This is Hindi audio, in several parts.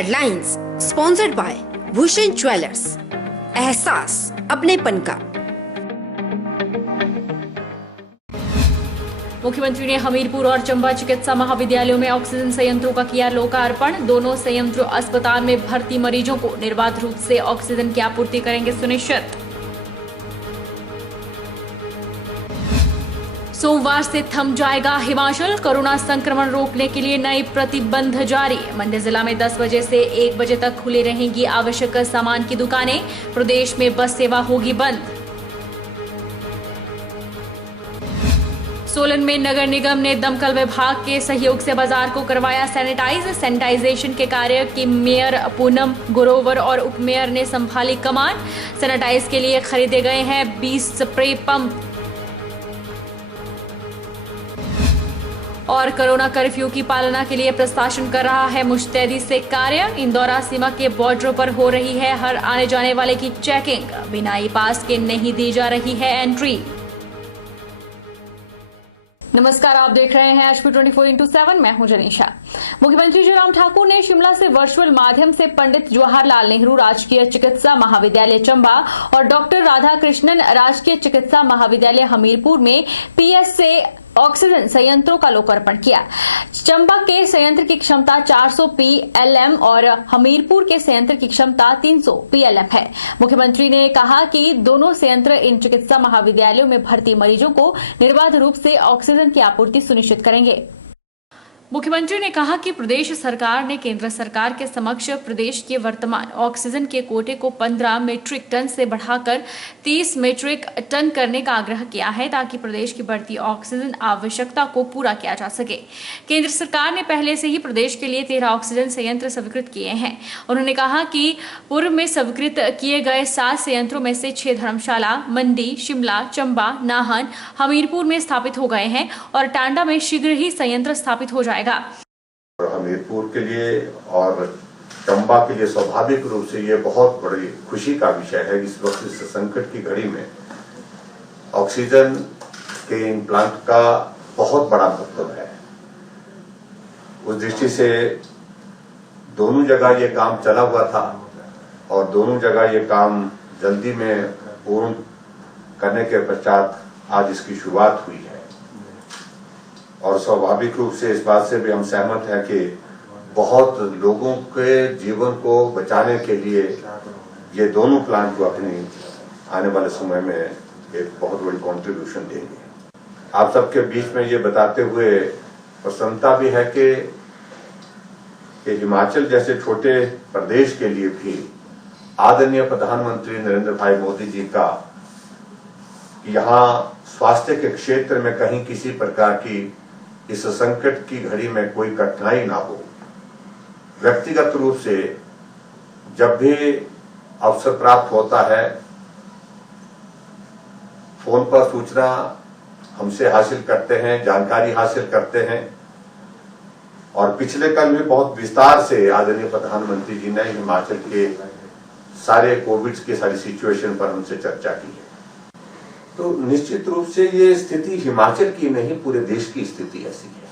Headlines sponsored by Bhushan jewellers, एहसास अपनेपन का। मुख्यमंत्री ने हमीरपुर और चंबा चिकित्सा महाविद्यालयों में ऑक्सीजन संयंत्रों का किया लोकार्पण। दोनों संयंत्र अस्पताल में भर्ती मरीजों को निर्बाध रूप से ऑक्सीजन की आपूर्ति करेंगे सुनिश्चित। सोमवार से थम जाएगा हिमाचल, कोरोना संक्रमण रोकने के लिए नए प्रतिबंध जारी। मंडी जिला में 10 बजे से 1 बजे तक खुली रहेंगी आवश्यक सामान की दुकानें। प्रदेश में बस सेवा होगी बंद। सोलन में नगर निगम ने दमकल विभाग के सहयोग से बाजार को करवाया सैनिटाइज। सैनिटाइजेशन के कार्य की मेयर पूनम ग्रोवर और उपमेयर ने संभाली कमान। सैनिटाइज के लिए खरीदे गए हैं 20 स्प्रे पंप। और कोरोना कर्फ्यू की पालना के लिए प्रशासन कर रहा है मुस्तैदी से कार्य। इंदौरा सीमा के बॉर्डरों पर हो रही है हर आने जाने वाले की चेकिंग। बिना ई पास के नहीं दी जा रही है एंट्री। नमस्कार, आप देख रहे हैं HP 24x7। मैं हूं जनीशा। मुख्यमंत्री जयराम ठाकुर ने शिमला से वर्चुअल माध्यम से पंडित जवाहरलाल नेहरू राजकीय चिकित्सा महाविद्यालय चंबा और डॉक्टर राधाकृष्णन राजकीय चिकित्सा महाविद्यालय हमीरपुर में PSA ऑक्सीजन संयंत्रों का लोकार्पण किया। चंबा के संयंत्र की क्षमता 400 PLM और हमीरपुर के संयंत्र की क्षमता 300 PLM है। मुख्यमंत्री ने कहा कि दोनों संयंत्र इन चिकित्सा महाविद्यालयों में भर्ती मरीजों को निर्बाध रूप से ऑक्सीजन की आपूर्ति सुनिश्चित करेंगे। मुख्यमंत्री ने कहा कि प्रदेश सरकार ने केंद्र सरकार के समक्ष प्रदेश के वर्तमान ऑक्सीजन के कोटे को 15 मीट्रिक टन से बढ़ाकर 30 मीट्रिक टन करने का आग्रह किया है, ताकि प्रदेश की बढ़ती ऑक्सीजन आवश्यकता को पूरा किया जा सके। केंद्र सरकार ने पहले से ही प्रदेश के लिए 13 ऑक्सीजन संयंत्र स्वीकृत किए हैं। उन्होंने कहा कि पूर्व में स्वीकृत किए गए 7 संयंत्रों में से 6 धर्मशाला, मंडी, शिमला, चंबा, नाहन, हमीरपुर में स्थापित हो गए हैं और टांडा में शीघ्र ही संयंत्र स्थापित हो जाएगा। हमीरपुर के लिए और चंबा के लिए स्वाभाविक रूप से ये बहुत बड़ी खुशी का विषय है। इस वक्त इस संकट की घड़ी में ऑक्सीजन के इन प्लांट का बहुत बड़ा महत्व है। उस दृष्टि से दोनों जगह ये काम चला हुआ था और दोनों जगह ये काम जल्दी में पूर्ण करने के पश्चात आज इसकी शुरुआत हुई है। और स्वाभाविक रूप से इस बात से भी हम सहमत हैं कि बहुत लोगों के जीवन को बचाने के लिए ये दोनों प्लांट को अपनी आने वाले समय में एक बहुत बड़ी कंट्रीब्यूशन देंगे। आप सबके बीच में ये बताते हुए प्रसन्नता भी है कि हिमाचल जैसे छोटे प्रदेश के लिए भी आदरणीय प्रधानमंत्री नरेंद्र भाई मोदी जी का यहाँ स्वास्थ्य के क्षेत्र में कहीं किसी प्रकार की इस संकट की घड़ी में कोई कठिनाई ना हो। व्यक्तिगत रूप से जब भी अवसर प्राप्त होता है, फोन पर सूचना हमसे हासिल करते हैं, जानकारी हासिल करते हैं। और पिछले कल भी बहुत विस्तार से आदरणीय प्रधानमंत्री जी ने हिमाचल के सारे कोविड के सारी सिचुएशन पर हमसे चर्चा की है। तो निश्चित रूप से ये स्थिति हिमाचल की नहीं, पूरे देश की स्थिति ऐसी है।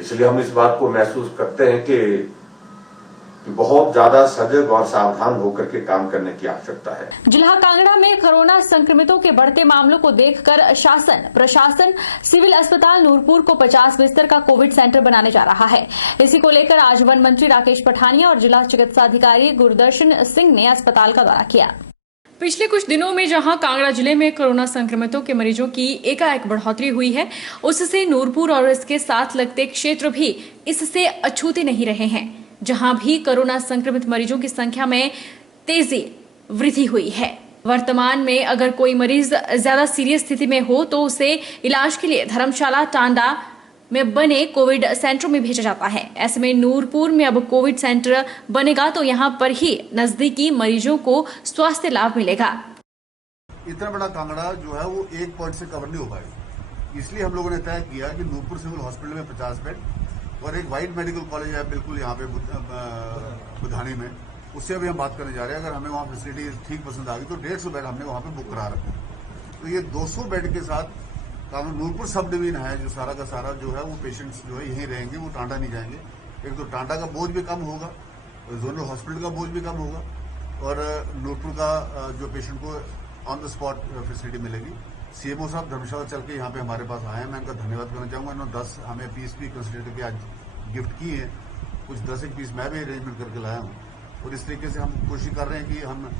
इसलिए हम इस बात को महसूस करते हैं कि बहुत ज्यादा सजग और सावधान होकर के काम करने की आवश्यकता है। जिला कांगड़ा में कोरोना संक्रमितों के बढ़ते मामलों को देखकर शासन प्रशासन सिविल अस्पताल नूरपुर को 50 बिस्तर का कोविड सेंटर बनाने जा रहा है। इसी को लेकर आज वन मंत्री राकेश पठानिया और जिला चिकित्सा अधिकारी गुरदर्शन सिंह ने अस्पताल का दौरा किया। पिछले कुछ दिनों में जहां कांगड़ा जिले में कोरोना संक्रमितों के मरीजों की एकाएक बढ़ोतरी हुई है, उससे नूरपुर और इसके साथ लगते क्षेत्र भी इससे अछूते नहीं रहे हैं। जहां भी कोरोना संक्रमित मरीजों की संख्या में तेजी वृद्धि हुई है। वर्तमान में अगर कोई मरीज ज्यादा सीरियस स्थिति में हो तो उसे इलाज के लिए धर्मशाला, टांडा में बने कोविड सेंटरों में भेजा जाता है। ऐसे में नूरपुर में अब कोविड सेंटर बनेगा तो यहाँ पर ही नजदीकी मरीजों को स्वास्थ्य लाभ मिलेगा। इतना बड़ा कांगड़ा जो है वो एक पॉइंट से कवर नहीं हो पाएगा, इसलिए हम लोगों ने तय किया कि नूरपुर सिविल हॉस्पिटल में 50 बेड और एक वाइट मेडिकल कॉलेज है बिल्कुल यहाँ पे बुधानी में, उससे अभी हम बात करने जा रहे हैं। अगर हमें वहाँ फैसिलिटी ठीक पसंद आ गई तो 150 बेड हमने वहाँ पे बुक करा रखा है। तो ये 200 बेड के साथ नूरपुर सब डिवीजन है जो सारा का सारा जो है वो पेशेंट्स जो है यहीं रहेंगे, वो टांडा नहीं जाएंगे। एक तो टांडा का बोझ भी कम होगा, जोनल हॉस्पिटल का बोझ भी कम होगा और नूरपुर का जो पेशेंट को ऑन द स्पॉट फैसिलिटी मिलेगी। सीएमओ साहब धर्मशाला चल के यहाँ पे हमारे पास आए हैं, मैं उनका धन्यवाद करना चाहूँगा। इन्होंने 10 हमें पीस भी कंसिडर करके आज गिफ्ट की है, कुछ 10 एक पीस मैं भी अरेंजमेंट करके लाया हूँ और इस तरीके से हम कोशिश कर रहे हैं कि हम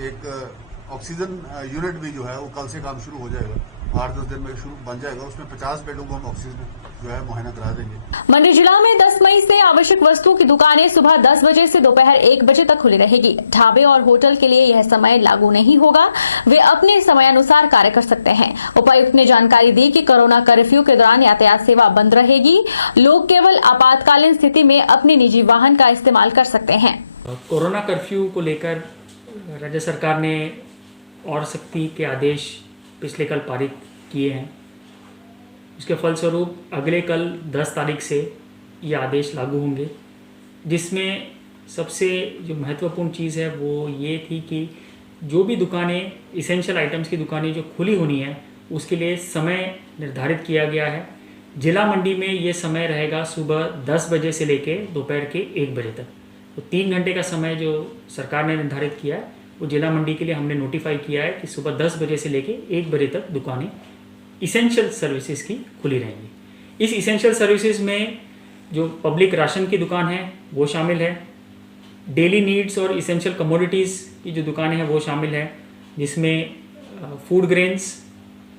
एक ऑक्सीजन यूनिट भी जो है वो कल से काम शुरू हो जाएगा, 8-10 दिन में शुरू बन जाएगा। उसमें 50 बेडों को हम ऑक्सीजन जो है मुहैया करा देंगे। मंडी जिला में 10 मई से आवश्यक वस्तुओं की दुकानें सुबह 10 बजे से दोपहर 1 बजे तक खुली रहेगी। ढाबे और होटल के लिए यह समय लागू नहीं होगा, वे अपने समयानुसार कार्य कर सकते हैं। उपायुक्त ने जानकारी दी कि कोरोना कर्फ्यू के दौरान यातायात सेवा बंद रहेगी, लोग केवल आपातकालीन स्थिति में अपने निजी वाहन का इस्तेमाल कर सकते हैं। कोरोना कर्फ्यू को लेकर राज्य सरकार ने और सख्ती के आदेश पिछले कल पारित किए हैं। इसके फलस्वरूप अगले कल 10 तारीख से ये आदेश लागू होंगे, जिसमें सबसे जो महत्वपूर्ण चीज़ है वो ये थी कि जो भी दुकानें इसेंशियल आइटम्स की दुकानें जो खुली होनी है उसके लिए समय निर्धारित किया गया है। जिला मंडी में ये समय रहेगा सुबह 10 बजे से लेके दोपहर के 1 बजे तक। तो 3 घंटे का समय जो सरकार ने निर्धारित किया है वो जिला मंडी के लिए हमने नोटिफाई किया है कि सुबह 10 बजे से लेके 1 बजे तक दुकानें इसेंशियल सर्विसेज की खुली रहेंगी। इस इसेंशियल सर्विसेज में जो पब्लिक राशन की दुकान है वो शामिल है, डेली नीड्स और इसेंशियल कमोडिटीज़ की जो दुकानें हैं वो शामिल है, जिसमें food grains,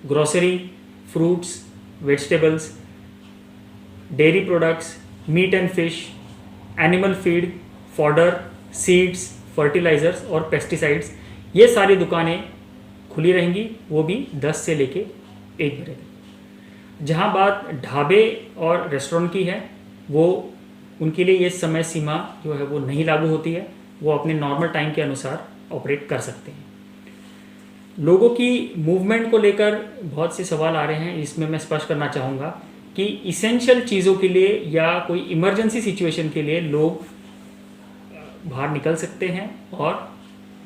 grocery, fruits, vegetables, dairy products, meat and fish, animal feed, fodder, seeds, fertilisers और पेस्टिसाइड्स, ये सारी दुकानें खुली रहेंगी, वो भी 10 से लेके 1 बजे तक। जहाँ बात ढाबे और रेस्टोरेंट की है वो उनके लिए ये समय सीमा जो है वो नहीं लागू होती है, वो अपने नॉर्मल टाइम के अनुसार ऑपरेट कर सकते हैं। लोगों की मूवमेंट को लेकर बहुत से सवाल आ रहे हैं, इसमें मैं स्पष्ट करना चाहूँगा कि इसेंशियल चीज़ों के लिए या कोई इमरजेंसी सिचुएशन के लिए लोग बाहर निकल सकते हैं और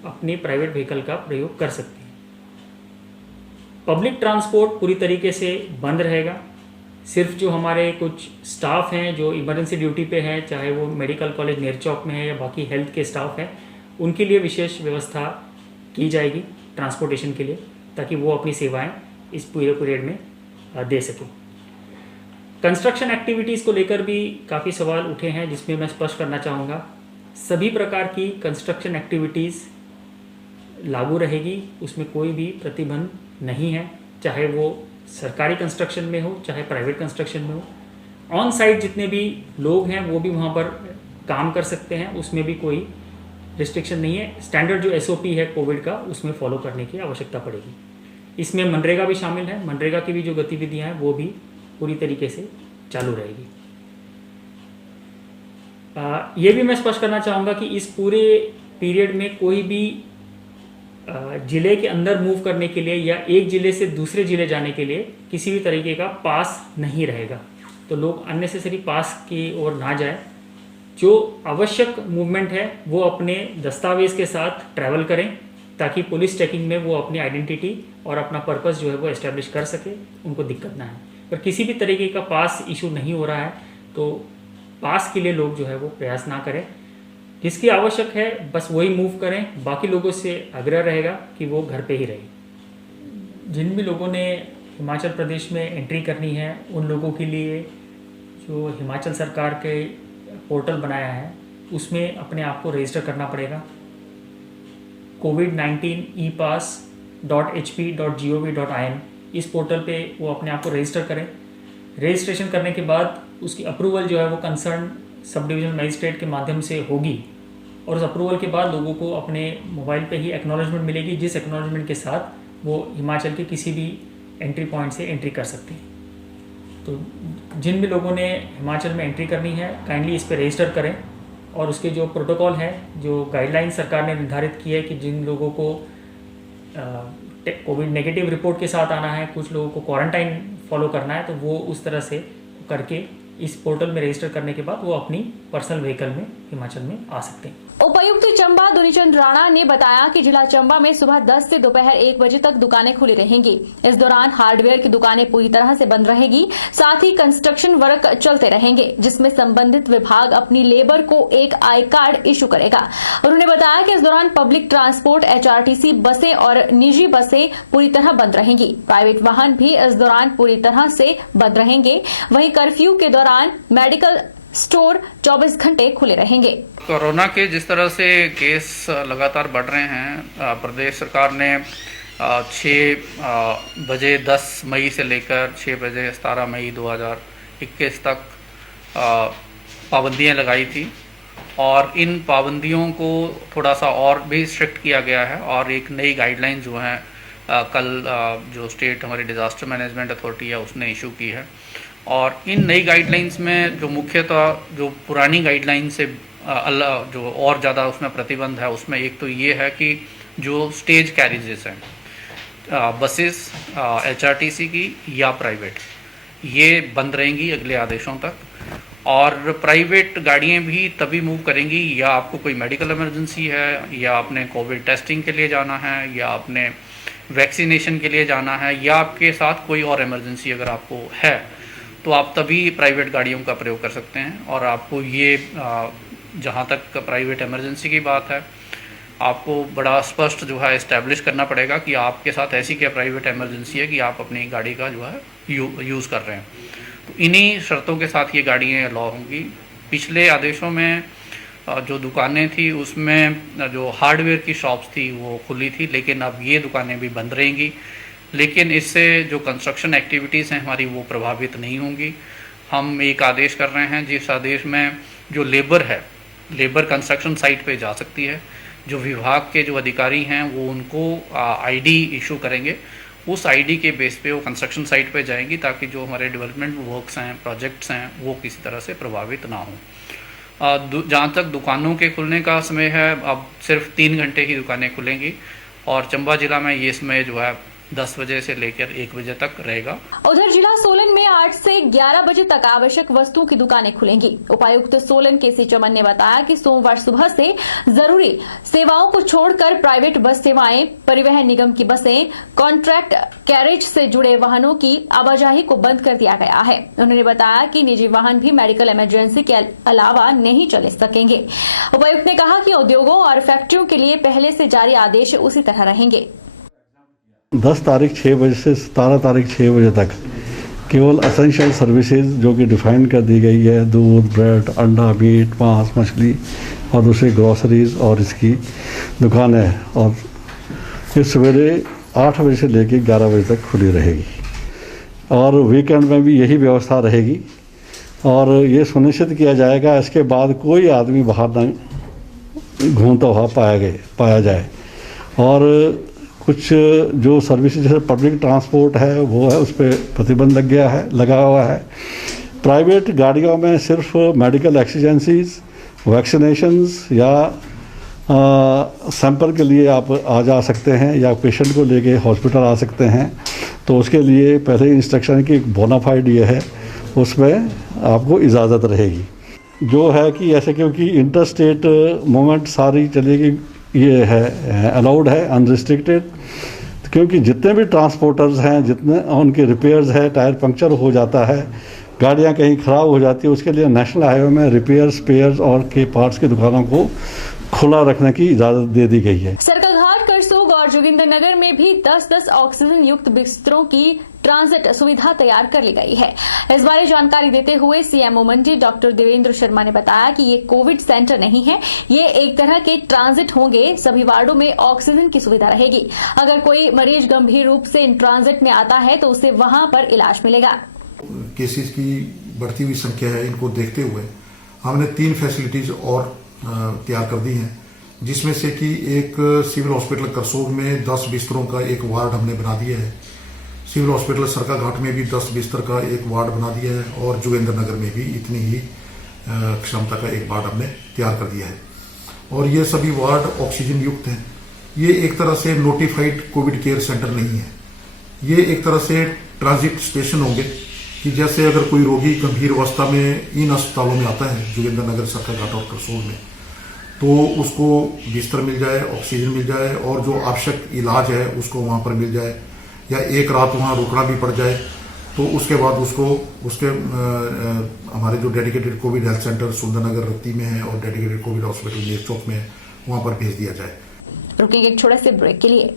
अपने प्राइवेट व्हीकल का प्रयोग कर सकते हैं। पब्लिक ट्रांसपोर्ट पूरी तरीके से बंद रहेगा। सिर्फ जो हमारे कुछ स्टाफ हैं जो इमरजेंसी ड्यूटी पे हैं, चाहे वो मेडिकल कॉलेज नेरचौक में है या बाकी हेल्थ के स्टाफ हैं, उनके लिए विशेष व्यवस्था की जाएगी ट्रांसपोर्टेशन के लिए, ताकि वो अपनी सेवाएं इस पूरे पीरियड में दे सकें। कंस्ट्रक्शन एक्टिविटीज़ को लेकर भी काफ़ी सवाल उठे हैं, जिसमें मैं स्पष्ट करना चाहूँगा सभी प्रकार की कंस्ट्रक्शन एक्टिविटीज़ लागू रहेगी, उसमें कोई भी प्रतिबंध नहीं है, चाहे वो सरकारी कंस्ट्रक्शन में हो चाहे प्राइवेट कंस्ट्रक्शन में हो। ऑन साइट जितने भी लोग हैं वो भी वहाँ पर काम कर सकते हैं, उसमें भी कोई रिस्ट्रिक्शन नहीं है। स्टैंडर्ड जो SOP है कोविड का उसमें फॉलो करने की आवश्यकता पड़ेगी। इसमें मनरेगा भी शामिल है, मनरेगा की भी जो गतिविधियाँ हैं वो भी पूरी तरीके से चालू रहेगी। ये भी मैं स्पष्ट करना चाहूँगा कि इस पूरे पीरियड में कोई भी ज़िले के अंदर मूव करने के लिए या एक ज़िले से दूसरे ज़िले जाने के लिए किसी भी तरीके का पास नहीं रहेगा, तो लोग अननेसेसरी पास की ओर ना जाए। जो आवश्यक मूवमेंट है वो अपने दस्तावेज़ के साथ ट्रैवल करें, ताकि पुलिस चेकिंग में वो अपनी आइडेंटिटी और अपना पर्पस जो है वो एस्टेब्लिश कर सके, उनको दिक्कत ना है। पर किसी भी तरीके का पास इशू नहीं हो रहा है तो पास के लिए लोग जो है वो प्रयास ना करें। जिसकी आवश्यक है बस वही मूव करें, बाकी लोगों से आग्रह रहेगा कि वो घर पे ही रहें। जिन भी लोगों ने हिमाचल प्रदेश में एंट्री करनी है उन लोगों के लिए जो हिमाचल सरकार के पोर्टल बनाया है उसमें अपने आप को रजिस्टर करना पड़ेगा। COVID-19 epass.hp.gov.in इस पोर्टल पे वो अपने आप को रजिस्टर करें। रजिस्ट्रेशन करने के बाद उसकी अप्रूवल जो है वो कंसर्न सब डिवीजनल मजिस्ट्रेट के माध्यम से होगी और उस अप्रूवल के बाद लोगों को अपने मोबाइल पे ही एक्नॉलेजमेंट मिलेगी, जिस एक्नॉलेजमेंट के साथ वो हिमाचल के किसी भी एंट्री पॉइंट से एंट्री कर सकते हैं। तो जिन भी लोगों ने हिमाचल में एंट्री करनी है काइंडली इस पर रजिस्टर करें और उसके जो प्रोटोकॉल है, जो गाइडलाइन सरकार ने निर्धारित की है कि जिन लोगों को कोविड नेगेटिव रिपोर्ट के साथ आना है, कुछ लोगों को क्वारंटाइन फॉलो करना है, तो वो उस तरह से करके इस पोर्टल में रजिस्टर करने के बाद वो अपनी पर्सनल व्हीकल में हिमाचल में आ सकते हैं। उपायुक्त चंबा दुनीचंद राणा ने बताया कि जिला चंबा में सुबह 10 से दोपहर 1 बजे तक दुकानें खुली रहेंगी। इस दौरान हार्डवेयर की दुकानें पूरी तरह से बंद रहेगी, साथ ही कंस्ट्रक्शन वर्क चलते रहेंगे, जिसमें संबंधित विभाग अपनी लेबर को एक आई कार्ड इशू करेगा। उन्होंने बताया कि इस दौरान पब्लिक ट्रांसपोर्ट, HRTC बसें और निजी बसें पूरी तरह बंद रहेंगी। प्राइवेट वाहन भी इस दौरान पूरी तरह से बंद रहेंगे। वहीं कर्फ्यू के दौरान मेडिकल स्टोर 24 घंटे खुले रहेंगे। कोरोना के जिस तरह से केस लगातार बढ़ रहे हैं, प्रदेश सरकार ने 6 बजे 10 मई से लेकर 6 बजे 17 मई 2021 तक पाबंदियां लगाई थी और इन पाबंदियों को थोड़ा सा और भी स्ट्रिक्ट किया गया है और एक नई गाइडलाइन जो है कल जो स्टेट हमारी डिज़ास्टर मैनेजमेंट अथॉरिटी है उसने इशू की है। और इन नई गाइडलाइंस में जो मुख्यतः जो पुरानी गाइडलाइन से जो और ज़्यादा उसमें प्रतिबंध है, उसमें एक तो ये है कि जो स्टेज कैरेजेस हैं, बसेस HRTC की या प्राइवेट, ये बंद रहेंगी अगले आदेशों तक। और प्राइवेट गाड़ियाँ भी तभी मूव करेंगी या आपको कोई मेडिकल इमरजेंसी है, या आपने कोविड टेस्टिंग के लिए जाना है, या आपने वैक्सीनेशन के लिए जाना है, या आपके साथ कोई और इमरजेंसी अगर आपको है, तो आप तभी प्राइवेट गाड़ियों का प्रयोग कर सकते हैं। और आपको ये जहाँ तक प्राइवेट इमरजेंसी की बात है, आपको बड़ा स्पष्ट जो है इस्टेब्लिश करना पड़ेगा कि आपके साथ ऐसी क्या प्राइवेट इमरजेंसी है कि आप अपनी गाड़ी का जो है यूज़ कर रहे हैं। तो इन्हीं शर्तों के साथ ये गाड़ियाँ अलाउ होंगी। पिछले आदेशों में जो दुकानें थी उसमें जो हार्डवेयर की शॉप्स थी वो खुली थी, लेकिन अब ये दुकानें भी बंद रहेंगी। लेकिन इससे जो कंस्ट्रक्शन एक्टिविटीज़ हैं हमारी वो प्रभावित नहीं होंगी। हम एक आदेश कर रहे हैं जिस आदेश में जो लेबर है, लेबर कंस्ट्रक्शन साइट पे जा सकती है। जो विभाग के जो अधिकारी हैं वो उनको ID इशू करेंगे, उस ID के बेस पे वो कंस्ट्रक्शन साइट पे जाएंगी ताकि जो हमारे डेवलपमेंट वर्क्स हैं, प्रोजेक्ट्स हैं, वो किसी तरह से प्रभावित ना हों। जहाँ तक दुकानों के खुलने का समय है, अब सिर्फ 3 घंटे ही दुकानें खुलेंगी और चंबा जिला में ये समय जो है 10 बजे से लेकर 1 बजे तक रहेगा। उधर जिला सोलन में 8 से 11 बजे तक आवश्यक वस्तुओं की दुकानें खुलेंगी। उपायुक्त सोलन केसी चमन ने बताया कि सोमवार सुबह से जरूरी सेवाओं को छोड़कर प्राइवेट बस सेवाएं, परिवहन निगम की बसें, कॉन्ट्रैक्ट कैरेज से जुड़े वाहनों की आवाजाही को बंद कर दिया गया है। उन्होंने बताया कि निजी वाहन भी मेडिकल इमरजेंसी के अलावा नहीं चल सकेंगे। उपायुक्त ने कहा कि उद्योगों और फैक्ट्रियों के लिए पहले से जारी आदेश उसी तरह रहेंगे। 10 तारीख 6 बजे से 17 तारीख 6 बजे तक केवल एसेंशियल सर्विसेज जो कि डिफाइन कर दी गई है, दूध, ब्रेड, अंडा, मीट, मांस, मछली और दूसरी ग्रॉसरीज और इसकी दुकानें, और ये सवेरे 8 बजे से लेकर 11 बजे तक खुली रहेगी। और वीकेंड में भी यही व्यवस्था रहेगी और ये सुनिश्चित किया जाएगा इसके बाद कोई आदमी बाहर न घूमता हुआ पाया जाए। और कुछ जो सर्विसेज जैसे पब्लिक ट्रांसपोर्ट है वो है, उस पर प्रतिबंध लगा हुआ है। प्राइवेट गाड़ियों में सिर्फ मेडिकल एक्सीजेंसीज, वैक्सीनेशंस या सैंपल के लिए आप आ जा सकते हैं या पेशेंट को लेके हॉस्पिटल आ सकते हैं। तो उसके लिए पहले इंस्ट्रक्शन की बोनाफाइड ये है, उसमें आपको इजाज़त रहेगी। जो है कि ऐसे क्योंकि इंटर स्टेट मूवमेंट सारी चलेगी, ये है अलाउड है, अनरिस्ट्रिक्टेड, क्योंकि जितने भी ट्रांसपोर्टर्स हैं, जितने उनके रिपेयर्स है, टायर पंक्चर हो जाता है, गाड़ियां कहीं ख़राब हो जाती है, उसके लिए नेशनल हाईवे में रिपेयर, स्पेयर्स और के पार्ट्स की दुकानों को खुला रखने की इजाज़त दे दी गई है। सरकाघाट, करसोग और जोगिंदरनगर में भी 10-10 ऑक्सीजन युक्त बिस्तरों की ट्रांजिट सुविधा तैयार कर ली गई है। इस बारे जानकारी देते हुए CMO मंडी डॉक्टर देवेंद्र शर्मा ने बताया कि ये कोविड सेंटर नहीं है, ये एक तरह के ट्रांजिट होंगे। सभी वार्डों में ऑक्सीजन की सुविधा रहेगी। अगर कोई मरीज गंभीर रूप से इन ट्रांजिट में आता है तो उसे वहां पर इलाज मिलेगा। केसेस की बढ़ती हुई संख्या है, इनको देखते हुए हमने 3 फैसिलिटीज और तैयार कर दी हैं, जिसमें से कि एक सिविल हॉस्पिटल करसोग में 10 बिस्तरों का एक वार्ड हमने बना दिया है। सिविल हॉस्पिटल सरकाघाट में भी 10 बिस्तर का एक वार्ड बना दिया है और जोगिंदरनगर में भी इतनी ही क्षमता का एक वार्ड हमने तैयार कर दिया है। और ये सभी वार्ड ऑक्सीजन युक्त हैं। ये एक तरह से नोटिफाइड कोविड केयर सेंटर नहीं है, ये एक तरह से ट्रांजिट स्टेशन होंगे कि जैसे अगर कोई रोगी गंभीर अवस्था में इन अस्पतालों में आता है जोगिंदरनगर, सरकाघाट और करसोग में, तो उसको बिस्तर मिल जाए, ऑक्सीजन मिल जाए और जो आवश्यक इलाज है उसको वहाँ पर मिल जाए, या एक रात वहाँ रुकना भी पड़ जाए तो उसके बाद उसको उसके हमारे जो dedicated covid health centre Sundernagar Ratti में है और डेडिकेटेड कोविड हॉस्पिटल नेरचौक में है, वहाँ पर भेज दिया जाए। रुकेंगे एक छोटे से ब्रेक के लिए।